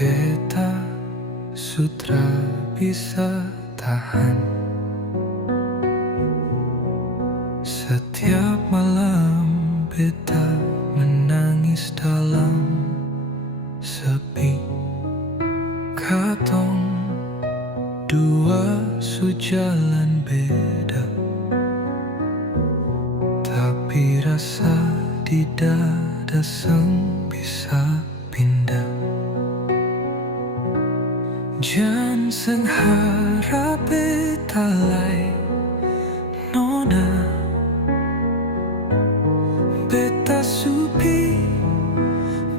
Beta sutra bisa tahan. Setiap malam beta menangis dalam sepi. Katong dua sujalan beda, tapi rasa di dada seng bisa pindah. Jan seng harap beta lai nona, beta supi,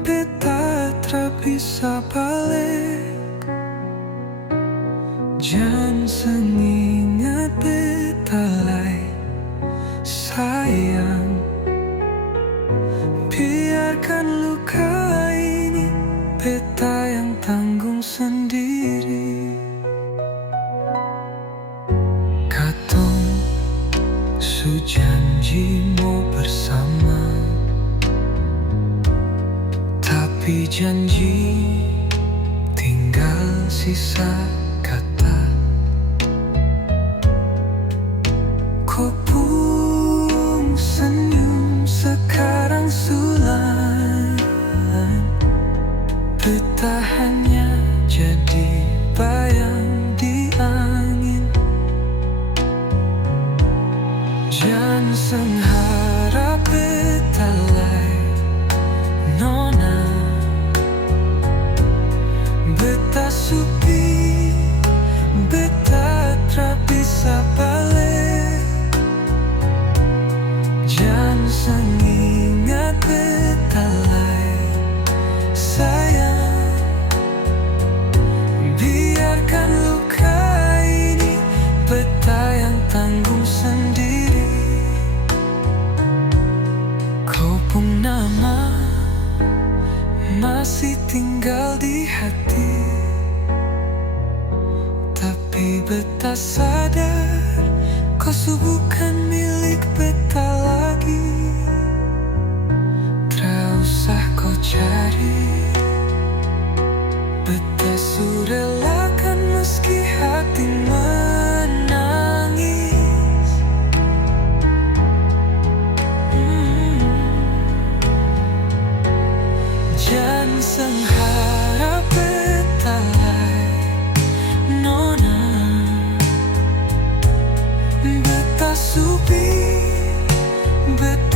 beta tra bisa balik. Jan seng ingat beta lai sayang, biarkan luka ini beta yang tanggung sendiri. Katong su janji mau bersama, tapi janji tinggal sisa kata. Kau pun senyum sekarang sulan, beta hanya jadi bayang di angin. Jan seng harap beta lai nona, beta supi, beta tra bisa balik. Jan seng ingat beta lai sayang, biarkan luka ini beta yang tanggung sendiri. Kau pun nama masih tinggal di hati, tapi beta sadar kau bukan milik beta lagi. Tra usah kau cari, beta sudah relakan meski hati menangis. Jan seng harap beta lai nona, beta supi, beta